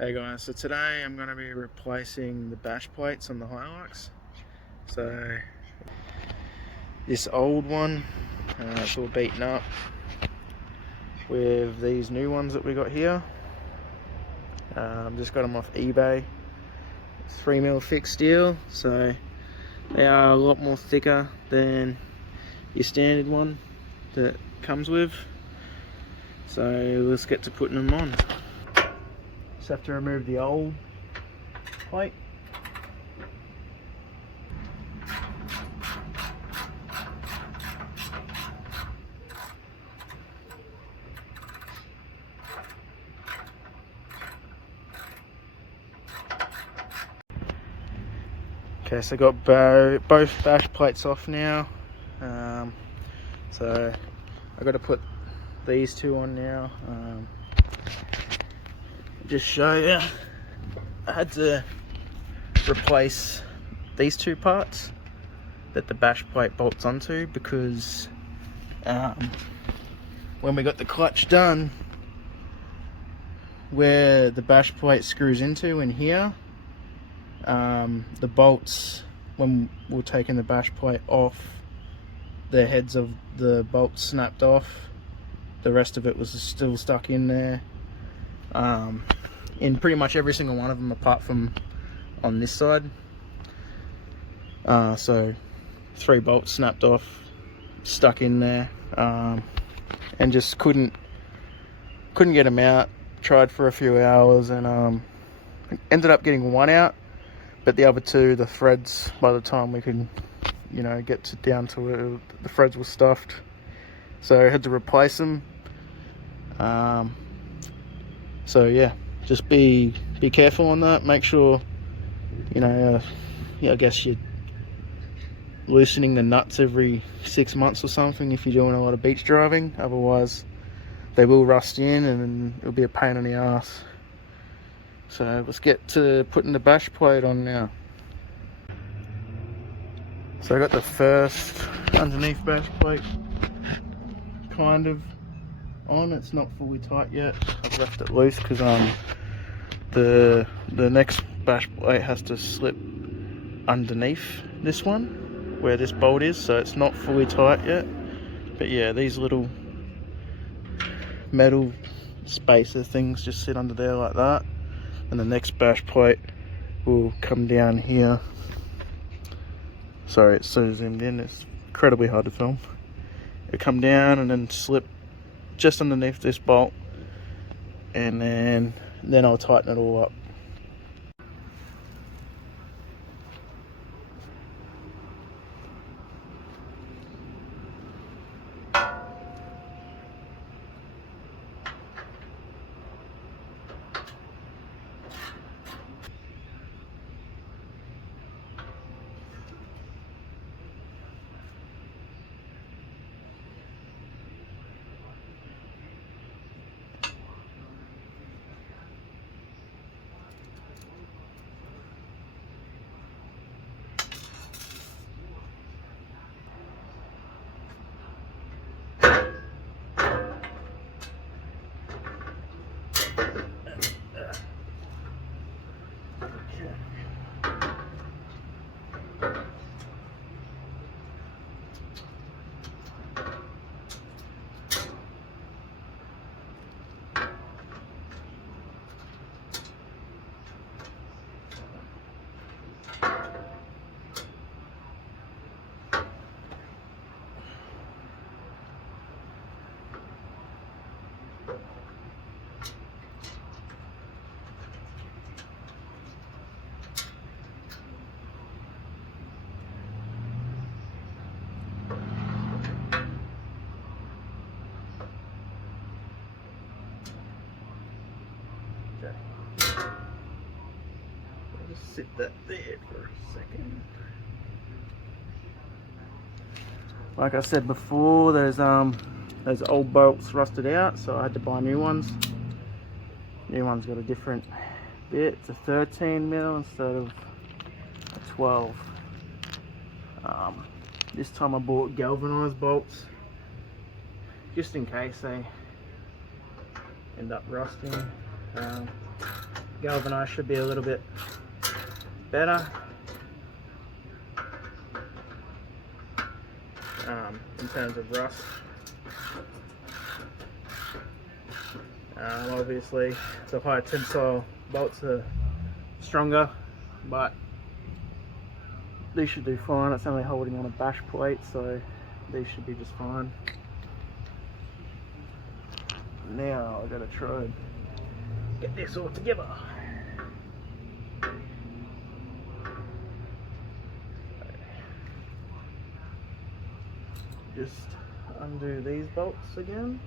Hey guys, so today I'm going to be replacing the bash plates on the Hilux. So this old one, it's all beaten up with these new ones that we got here. Just got them off eBay. It's 3mm thick steel, so they are a lot more thicker than your standard one that comes with. So let's get to putting them on. Just have to remove the old plate. Okay, so I got both bash plates off now. So I got to put these two on now. Just show you, I had to replace these two parts that the bash plate bolts onto because when we got the clutch done, where the bash plate screws into in here, the bolts, when we were taking the bash plate off, the heads of the bolts snapped off. The rest of it was still stuck in there, in pretty much every single one of them apart from on this side. So 3 bolts snapped off, stuck in there, and just couldn't get them out. Tried for a few hours and ended up getting one out, but the other two, the threads, by the time we could get down to it, the threads were stuffed, so I had to replace them. So yeah, just be careful on that. Make sure I guess you're loosening the nuts every 6 months or something if you're doing a lot of beach driving, otherwise they will rust in and it'll be a pain in the ass. So let's get to putting the bash plate on now. So I got the first underneath bash plate kind of on. It's not fully tight yet. I've left it loose because the next bash plate has to slip underneath this one where this bolt is, so it's not fully tight yet. But yeah, these little metal spacer things just sit under there like that, and the next bash plate will come down here. Sorry, it's so zoomed in, it's incredibly hard to film. It'll come down and then slip just underneath this bolt, and then I'll tighten it all up. Okay. I'll just sit that there for a second. Like I said before, those old bolts rusted out, so I had to buy new ones. New one's got a different bit. It's a 13mm instead of a 12. This time I bought galvanized bolts just in case they end up rusting. galvanized should be a little bit better. In terms of rust. Obviously the higher tensile bolts are stronger, but these should do fine. It's only holding on a bash plate, so these should be just fine. Now I've got to try and get this all together. Just undo these bolts again.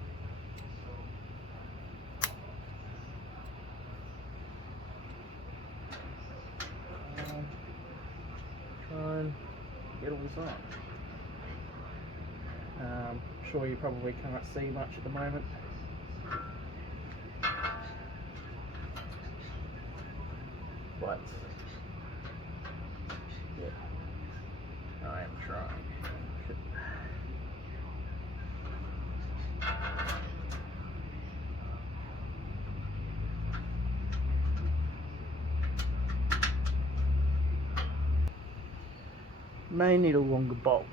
Try and get all this on. I'm sure you probably can't see much at the moment. But yeah, I am trying. May need a longer bolt.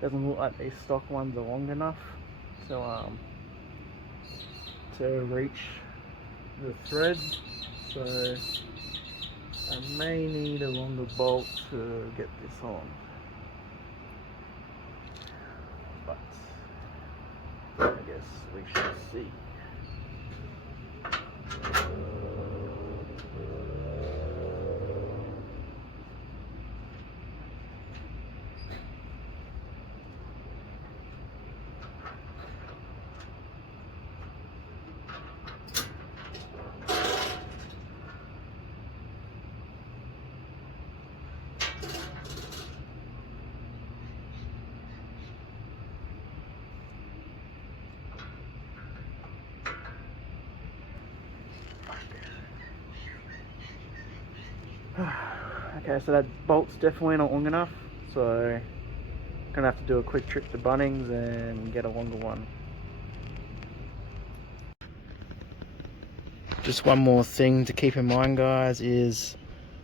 Doesn't look like these stock ones are long enough to reach the thread, so I may need a longer bolt to get this on. But I guess we shall see. Okay, so that bolt's definitely not long enough, so I'm gonna have to do a quick trip to Bunnings and get a longer one. Just one more thing to keep in mind, guys, is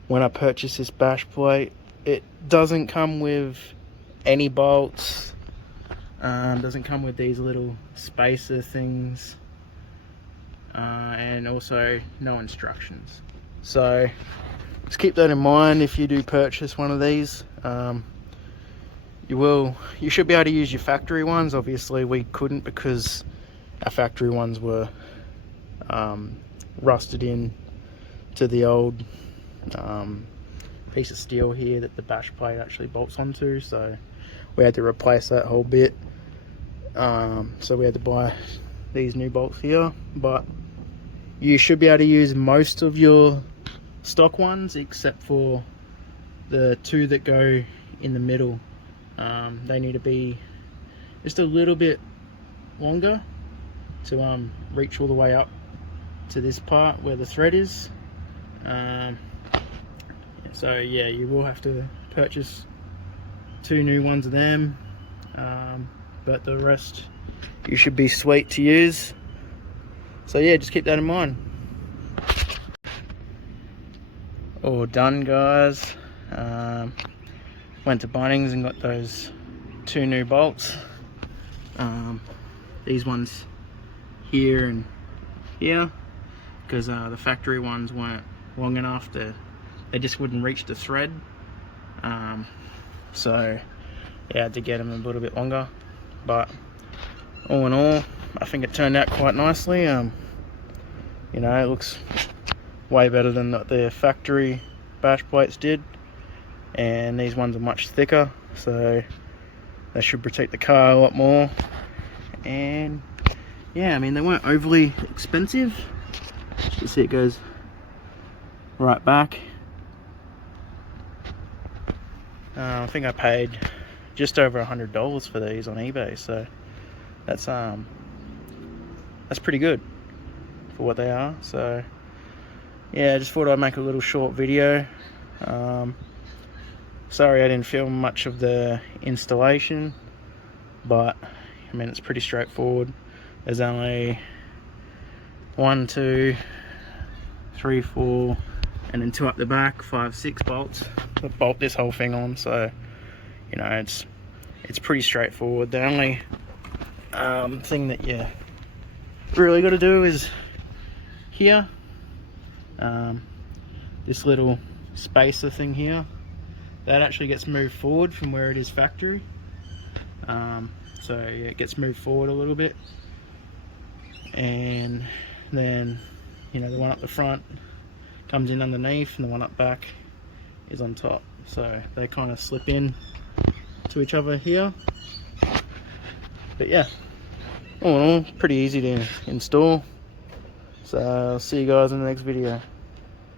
when I purchase this bash plate, it doesn't come with any bolts, doesn't come with these little spacer things, and also no instructions. So just keep that in mind if you do purchase one of these. You should be able to use your factory ones. Obviously we couldn't because our factory ones were rusted in to the old piece of steel here that the bash plate actually bolts onto, so we had to replace that whole bit. So we had to buy these new bolts here, but you should be able to use most of your stock ones except for the two that go in the middle. They need to be just a little bit longer to reach all the way up to this part where the thread is. So yeah, you will have to purchase two new ones of them, but the rest you should be sweet to use. So yeah, just keep that in mind. All done, guys. Went to Bunnings and got those two new bolts. These ones here and here, because the factory ones weren't long enough. They just wouldn't reach the thread. So yeah, I had to get them a little bit longer. But all in all, I think it turned out quite nicely. You know, it looks way better than the factory bash plates did, and these ones are much thicker, so they should protect the car a lot more. And yeah, I mean, they weren't overly expensive. You see it goes right back. I think I paid just over $100 for these on eBay, so that's pretty good for what they are. So yeah, I just thought I'd make a little short video. Sorry I didn't film much of the installation, but I mean, it's pretty straightforward. There's only 1, 2, 3, 4, and then 2 up the back, 5, 6 bolts that bolt this whole thing on. So you know, it's pretty straightforward. The only thing that you really got to do is here, this little spacer thing here, that actually gets moved forward from where it is factory. So yeah, it gets moved forward a little bit, and then you know, the one up the front comes in underneath and the one up back is on top, so they kind of slip in to each other here. But yeah, all in all, pretty easy to install. So I'll see you guys in the next video.